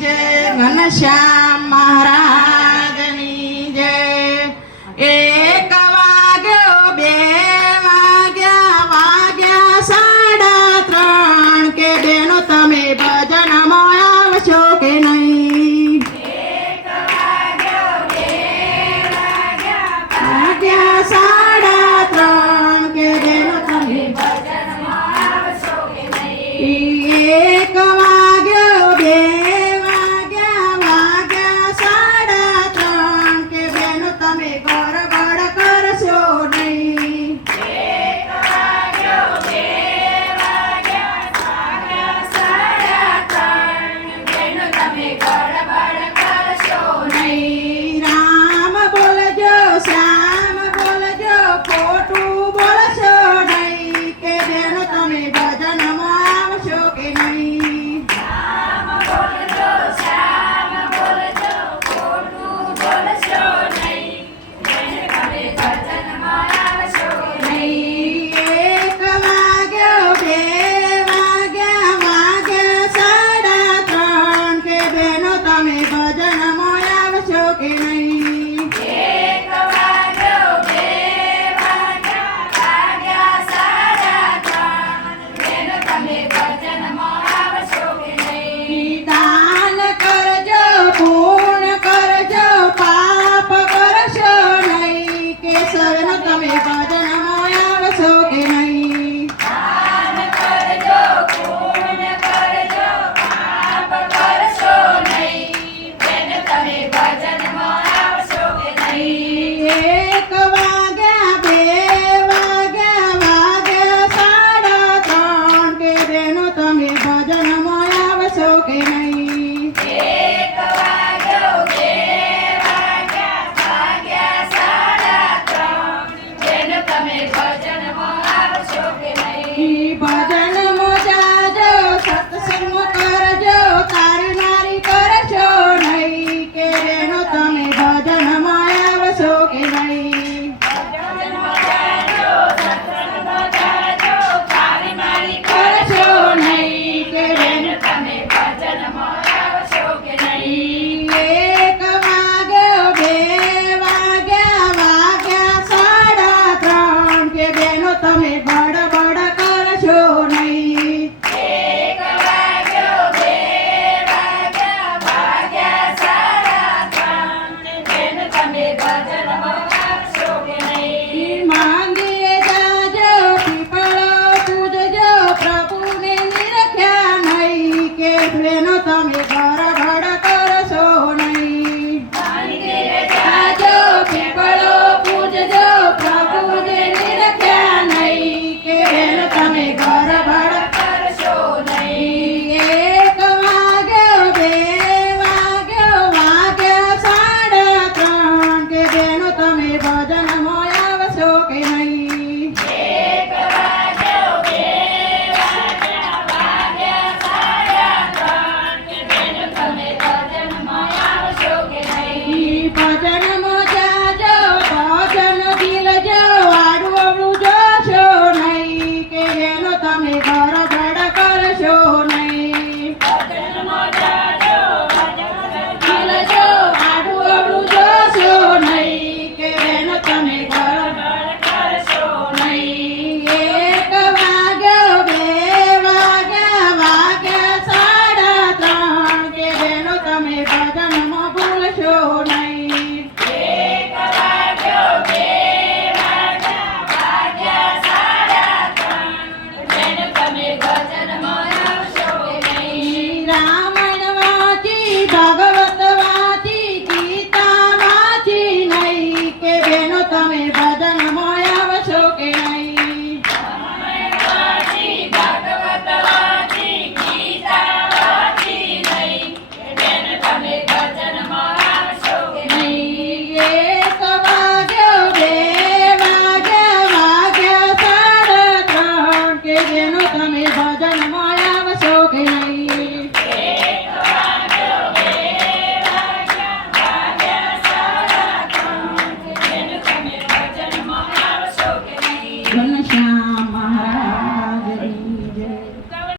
જય ઘનશ્યામ મહારાજની જય. એક વાગ્યો, બે વાગ્યા, વાગ્યા સાડા ત્રણ કે બેનો તમે ભજનમાં આવશો કે નહીં? વાગ્યા સાડા ત્રણ કે બેનો તમે એક વાગ્યો, બે વાગ્યા, વાગ્યા સાડા ત્રણ કે બેનો તમે ગરબડ કરશો નહીં. નહીં. રામ બોલજો, શ્યામ બોલજો, ખોટું બોલશો નહીં કે બેનો તમે ભજનમાં આવશો કે નહીં? નહીં. એક વાગ્યો, બે વાગ્યા, વાગ્યા સાડા ત્રણ કે બેનો તમે ભજનમાં આવશો કે નહીં? દાન કરજો, પૂર્ણ કરજો, પાપ કરશો નહીં કે સૌનો તમે ભજનમાં આવશો કે નહીં? એક વાગ્યા, બે વાગ્યા, વાગ્યા સાડા ત્રણ કે બેનો તમે ભજનમાં આવશો કે નહીં? ભજનમાં જાજો, સત્સંગ કરજો, તારી નારી કરશો નહીં કે બેનો તમે ભજનમાં આવશો કે નહીં? કરશો નહીં કે બેનો એક વાગ્યો, બે વાગ્યા, વાગ્યા સાડા ત્રણ કે બેનો તમે બડબડ કરશો નહીં. માંગીએ જાજો, પીપળો પૂજજો, પ્રભુને નિરખ્યા નહીં કે બેનો તમે બડબડ કરશો નહીં. જાજો, પીપળો પૂજજો, પ્રભુને નિરખ્યા નહીં કે બેનો તમે બડબડ કરશો નહીં. એક વાગ્યો, બે વાગ્યો, વાગ્યા સાડા ત્રણ કે બેનો તમે ભજનમાં આવશો કે નહીં? ભજનમાં જાજો, ભજન દિલજો, આડું અવળું જોશો નહીં કે બેનો તમે ગરબડ કરશો નહીં. દિલજો, આડું અવળું જોશો નહીં કે બેનો તમે ગરબડ કરશો નહીં. એક વાગ્યો, બે વાગ્યા, વાગ્યા સાડા ત્રણ કે બેનો તમે ભજનમાં ભૂલશો નહીં. રામ